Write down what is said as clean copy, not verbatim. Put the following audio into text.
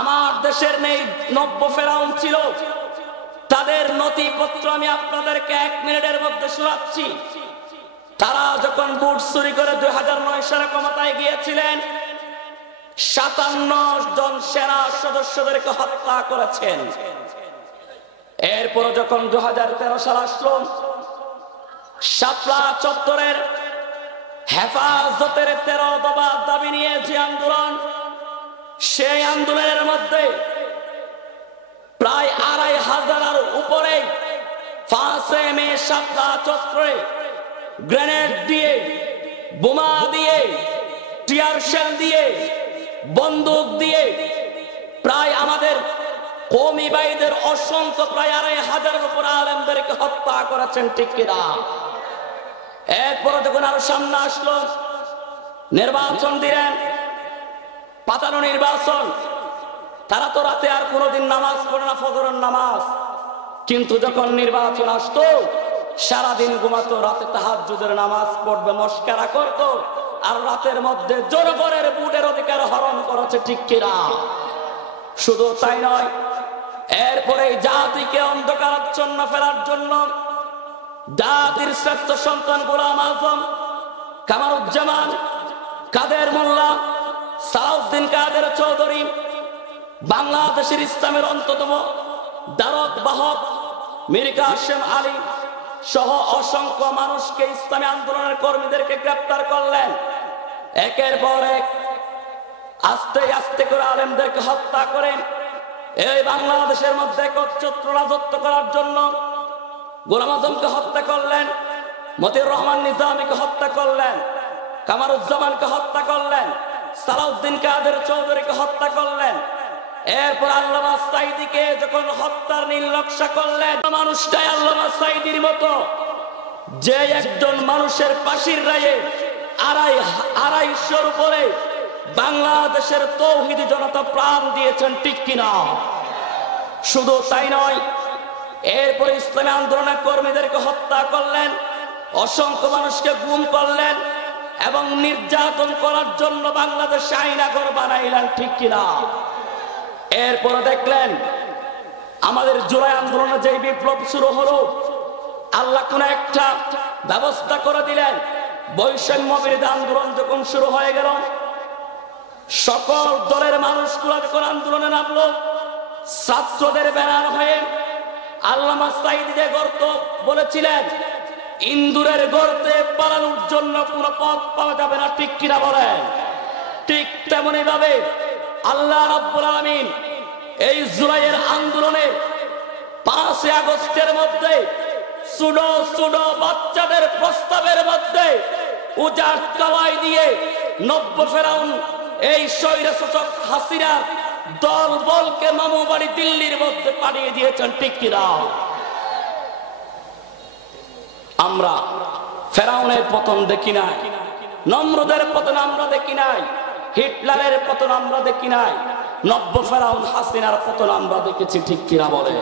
আমার দেশের নেই, নব্য ফেরাউন ছিল। তাদের নথিপত্র আমি আপনাদেরকে 1 মিনিটের মধ্যে শোনাচ্ছি। তারা যখন বুট চুরি করে 2009 সালে ক্ষমতায় গিয়েছিলেন, 57 জন সেনা সদস্যদেরকে হত্যা করেছেন। এরপর যখন 2013 সাল আসলো, শাপলা চত্বরের হেফাজতের 13 দফা দাবি নিয়ে যে আন্দোলন, সেই আন্দোলনের মধ্যে প্রায় 2500 উপরে 5 মে শাপলা চত্বরে গ্রেনেড দিয়ে, বোমা দিয়ে, টিয়ার শেল দিয়ে, বন্দুক দিয়ে প্রায় আমাদের কওমি ভাইদের অসংখ্য প্রায় 2500 উপর আলেমদেরকে হত্যা করেছেন, ঠিক কিনা? এরপরে যখন আরো সামনে আসলো, নির্বাচন দিলেন, পাতানো নির্বাচন। তারা তো রাতে আর কোনোদিন নামাজ পড়ে না, ফজরের নামাজ, কিন্তু যখন নির্বাচন আসতো সারাদিন ঘুমাতো, রাতে তাহাজ্জুদের নামাজ পড়বে, মস্কারা করতো, আর রাতের মধ্যে জনগণের ভোটের অধিকার হরণ করেছে, ঠিক কিনা? শুধু তাই নয়, এরপরে জাতিকে অন্ধকারাচ্ছন্ন ফেরার জন্য জাতির শ্রেষ্ঠ সন্তান গোলাম আজম, কামারুজ্জামান, কাদের মোল্লা, সালাউদ্দিন কাদের চৌধুরী, বাংলাদেশের ইসলামের অন্যতম ধারক বাহক মীর কাসেম আলী সহ অসংখ্য মানুষকে, ইসলামী আন্দোলনের কর্মীদেরকে গ্রেপ্তার করলেন। একের পর এক আস্তে আস্তে করে আলেমদেরকে হত্যা করেন। এই বাংলাদেশের মধ্যে একচ্ছত্র রাজত্ব করার জন্য গোলাম আজমকে হত্যা করলেন, মতিউর রহমান নিজামীকে হত্যা করলেন, কামারুজ্জামানকে হত্যা করলেন, সালাউদ্দিন কাদের চৌধুরীকে হত্যা করলেন। এরপর আল্লামা সাঈদীকে যখন হত্যার নীল নকশা করলেন, মানুষটাই আল্লামা সাঈদীর মতো, যে একজন মানুষের ফাঁসির রায়ে 250 উপরে বাংলাদেশের তৌহিদি জনতা প্রাণ দিয়েছেন, ঠিক কিনা? শুধু তাই নয়, এরপরে ইসলামী আন্দোলনের কর্মীদেরকে হত্যা করলেন, অসংখ্য মানুষকে গুম করলেন এবং নির্যাতন করার জন্য বাংলাদেশে আইনাঘর বানাইলেন, ঠিক কিনা? এরপরে দেখলেন আমাদের জুলাই আন্দোলনে যে বিপ্লব শুরু হলো, আল্লাহ কোন একটা ব্যবস্থা করে দিলেন। বৈষম্য বিরোধী আন্দোলন যখন শুরু হয়ে গেল, সকল দলের মানুষগুলো যখন আন্দোলনে নামলো, ছাত্রদের ব্যানার হয়ে আল্লামা সাঈদী যে গর্ত বলেছিলেন, ইন্দুরের গর্তে পালানোর জন্য কোনো পথ পাওয়া যাবে না, ঠিক কিনা বলেন? ঠিক তেমনি ভাবে আল্লাহ রাব্বুল আলামিন এই জুলাইয়ের আন্দোলনের 5 আগস্টের মধ্যে সুডো সুডো বাচ্চাদের প্রস্তাবের মধ্যে উজাড় কাওয়াই দিয়ে নব্য ফেরাউন এই স্বৈরশাসক হাসিনা দল বলকে মামু বাড়ি দিল্লির মধ্যে পাঠিয়ে দিয়েছেন, ঠিক কিনা? আমরা ফেরাউনের পতন দেখি নাই, নমরুদের পতন আমরা দেখি নাই, হিটলারের পতন আমরা দেখি নাই, নব্য ফেরাউন হাসিনার পতন আমরা দেখেছি, ঠিক কিনা বলে?